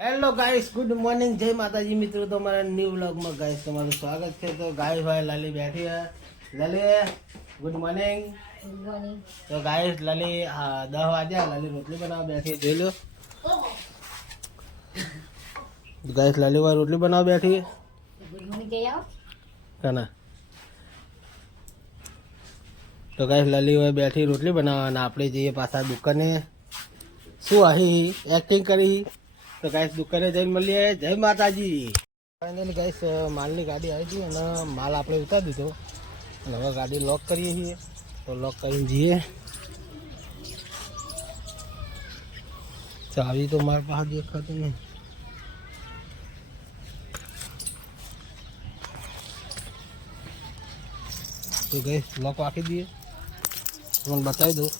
Hello guys good morning જય માતાજી મિત્રો. તમારા ન્યૂ વ્લોગમાં ગાઈસ તમારું સ્વાગત છે. તો ગાઈસ ભાઈ લાલી બેઠી હે. લાલી ગુડ મોર્નિંગ તો ગાઈસ લાલી હા દસ વાગ્યા. લાલી રોટલી બનાવવા બેઠી જોઈ લો. ગાઈસ લાલી ભાઈ રોટલી બનાવવા બેઠી કના તો ગાઈસ લાલી ભાઈ બેઠી રોટલી બનાવવાના. આપણે જઈએ પાછા દુકાને. શું આહી? એક્ટિંગ કરી. તો ગાઈસ દુકાને જઈને મળીએ. જય માતાજી. ફાઇનલી ગાઈસ માલની ગાડી આવી હતી અને માલ આપણે ઉતારી દીધો. અને હવે ગાડી લોક કરીએ છીએ. તો લોક કરીને જઈએ. ચાવી તો મારા પાસે દેખાતું નહીં. તો ગઈ લોક રાખી દઈએ તમને બતાવી દઉં.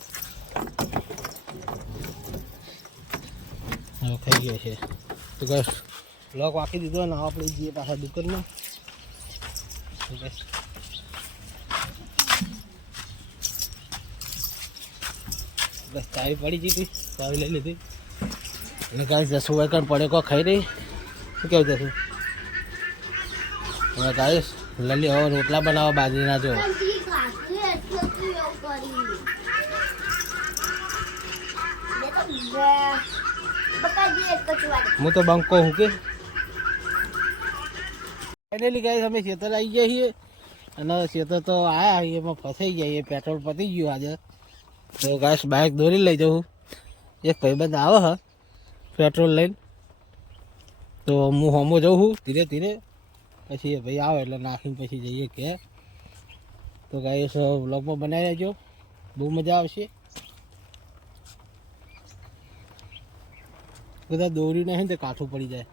ખાઈ ગયો છે. તો બસ લોક વાંકી દીધો ને આપણે જઈએ પાછા દુકાનમાં. બસ. ચાવી પડી ગઈ હતી. ચાવી લઈ લીધી. અને કાંઈ જશું હોય કાંઈ પડે કો ખાઈ રહી શું કેવું જશું હવે કાઈશ લલી હવે રોટલા બનાવવા બાજરીના જો. હું તો બંકો હું કે. ફાઇનલી ગાઈસ અમે ખેતર આવી ગયા છીએ. અને ખેતર તો આવ્યા એમાં ફસાઈ ગયા પેટ્રોલ પતી ગયું આજે. તો ગાઈસ બાઇક દોરી લઈ જવું એક ભાઈબંધ આવે હ પેટ્રોલ લઈને. તો હું હોમો જઉં છું, ધીરે ધીરે. પછી ભાઈ આવે એટલે નાખીને પછી જઈએ કે તો ગાઈસ બ્લોગમાં બનાવી લેજો બહુ મજા આવશે. બધા દોરી હે ને તે કાઠું પડી જાય.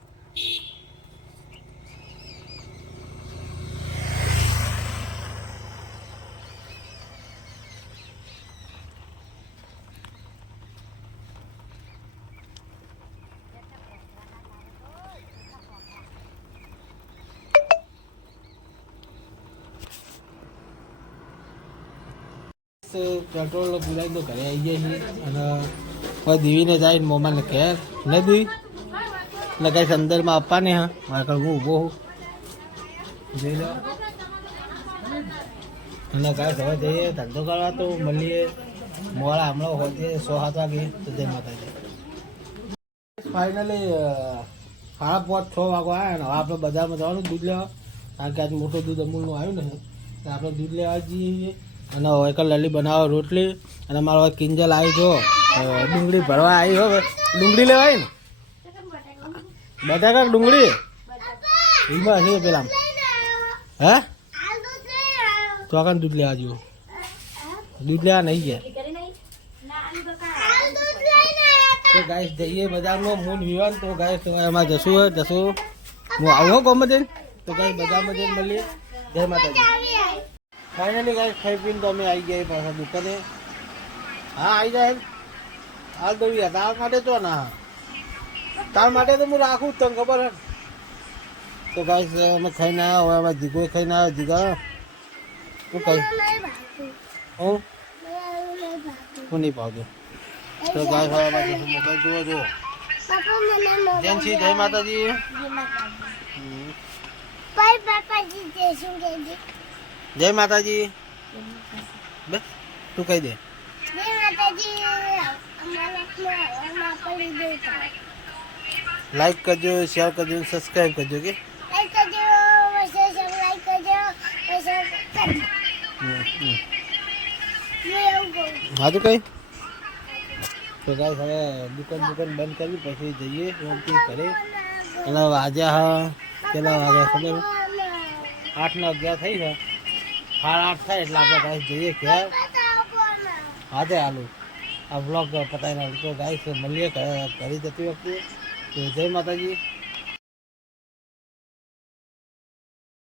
પેટ્રોલ પુરાઈ તો ઘરે આવી જાય છે. અને હવે દીવીને જાય મોમાને ઘેર ન દીવી એટલે કઈ અંદરમાં આપવાને હા. મારા હું ઊભો છું જોઈ લો. અને કાંઈ હવે જઈએ, ધંધો કરવા તો મળીએ. મોડા હમણાં હોતે સો સાત વાગે, તો જય માતાજી. ફાઇનલી સાડા પાંચ, છ વાગો આવ્યા ને, હવે આપણે બજારમાં જવાનું દૂધ લેવા. કારણ કે આજ મોટું દૂધ અમૂલનું આવ્યું ને, તો આપણે દૂધ લેવા જઈએ. અને હવે એક લલી બનાવો રોટલી. અને મારો કિંજલ આવી જો. ડુંગળી ભરવા આવી હવે ડુંગળી લેવાય ને? બટાકા ડુંગળી? એમાં છે પેલા હે? તો આગળ દૂધ લેવા જવું. દૂધ લેવા નહીં ગયા. તો ગાઈસ જઈએ બજારમાં, મૂન વિવાન તો ગાઈસ એમાં જશું જશું. હું આવું ગમે જઈને તો ગાઈસ બજારમાં જઈને મળીએ. જય માતાજી. ફાઇનલી ગાઈસ ખાઈ પીને તો અમે આવી ગયા પાછા દુકાને. હા, આવી જાય હાલ તો તાર માટે તો ના. તાર માટે તો હું રાખું જ તને ખબર હે? તો ભાઈ અમે ખાઈને આવ્યા હવે અમે જીગો ખાઈને આવ્યા જીગા શું કહી? હું? હું નહીં પાવતો તો ગાય હવે અમે જશું મોબાઈલ જુઓ જુઓ. છી જય માતાજી. જય માતાજી. બસ તું કહી દે. લાઈક કરજો શેર કરજો સબસ્ક્રાઈબ કરજો કે હમ, હમ. હા તો કઈ તો ગાઈસ હવે દુકાન દુકાન બંધ કરી પછી જઈએ ઓમથી ઘરે અને વાગ્યા હા કેટલા વાગ્યા ખબર આઠ ને અગિયાર થઈ છે સાડા આઠ થાય એટલે આપણે ગાઈસ જઈએ ઘેર હાથે હાલો આ બ્લોગ પતાવીને તો ગાઈસ મળીએ કરી જતી વખતે. તો જય માતાજી.